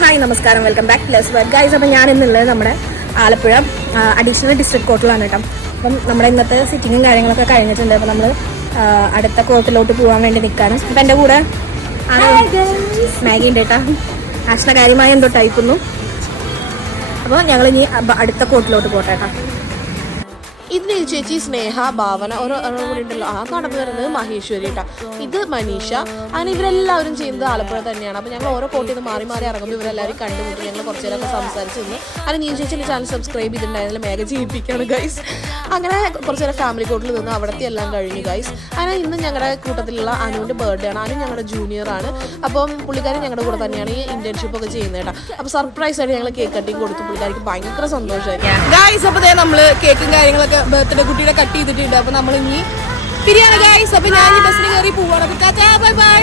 Hi നമസ്കാരം, welcome back plus vibe guys. അപ്പം ഞാൻ ഇന്നുള്ളത് നമ്മുടെ ആലപ്പുഴ അഡീഷണൽ ഡിസ്ട്രിക്ട് കോർട്ടിലാണ് കേട്ടോ. അപ്പം നമ്മുടെ ഇന്നത്തെ സിറ്റിങ്ങും കാര്യങ്ങളൊക്കെ കഴിഞ്ഞിട്ടുണ്ട്. അപ്പം നമ്മൾ അടുത്ത കോർട്ടിലോട്ട് പോകാൻ വേണ്ടി നിൽക്കാനും. അപ്പം എൻ്റെ കൂടെ മാഗി ഉണ്ട് കേട്ടോ. ആഷ്ണ കാര്യമായി എന്തോ ടൈപ്പൊന്നു. അപ്പോൾ ഞങ്ങളിനി അടുത്ത കോർട്ടിലോട്ട് പോട്ടെ കേട്ടോ. ഇതിന് ചേച്ചി സ്നേഹ, ഭാവന കൂടി ഉണ്ടല്ലോ. ആ കാണുമ്പോൾ വരുന്നത് മഹേശ്വരി കേട്ടോ. ഇത് മനീഷ. അങ്ങനെ ഇവരെല്ലാവരും ചെയ്യുന്നത് ആലപ്പുഴ തന്നെയാണ്. അപ്പോൾ ഞങ്ങൾ ഓരോ കോട്ടിൽ നിന്ന് മാറി ഇറങ്ങുമ്പോൾ ഇവരെല്ലാവരും കണ്ടുമുട്ടി ഞങ്ങൾ കുറച്ച് നേരമൊക്കെ സംസാരിച്ച് നിന്ന്. അങ്ങനെ നീ ചേച്ചി ചാനൽ സബ്സ്ക്രൈബ് ചെയ്തിട്ടുണ്ടായിരുന്നില്ല, മേഘ ചെയ്യിപ്പിക്കുകയാണ് ഗൈസ്. അങ്ങനെ കുറച്ച് നേരം ഫാമിലി കോട്ടിൽ നിന്ന് അവിടത്തെ എല്ലാം കഴിഞ്ഞു ഗൈസ്. അങ്ങനെ ഇന്ന് ഞങ്ങളുടെ കൂട്ടത്തിലുള്ള അനുവിൻ്റെ ബർത്ത്ഡേ ആണ്. അനു ഞങ്ങളുടെ ജൂനിയറാണ്. അപ്പം പുള്ളിക്കാരി ഞങ്ങളുടെ കൂടെ തന്നെയാണ് ഈ ഇന്റേൺഷിപ്പ് ഒക്കെ ചെയ്യുന്നത് കേട്ടോ. അപ്പോൾ സർപ്രൈസ് ആയിട്ട് ഞങ്ങൾ കേക്ക് കട്ടിങ് കൊടുത്തു. പുള്ളിക്കാരിക്ക് ഭയങ്കര സന്തോഷമായി ഗൈസ്. അപ്പോൾ നമ്മൾ കേക്കും കാര്യങ്ങളൊക്കെ ബർത്ത്ഡേ കുട്ടിയുടെ കട്ട് ചെയ്തിട്ടുണ്ട്. അപ്പൊ നമ്മൾ ഇനി പിരിയാണ് ഗൈസ്. അപ്പൊ ഞാൻ ബസ്സിന് കയറി പോവാണ്. Bye bye.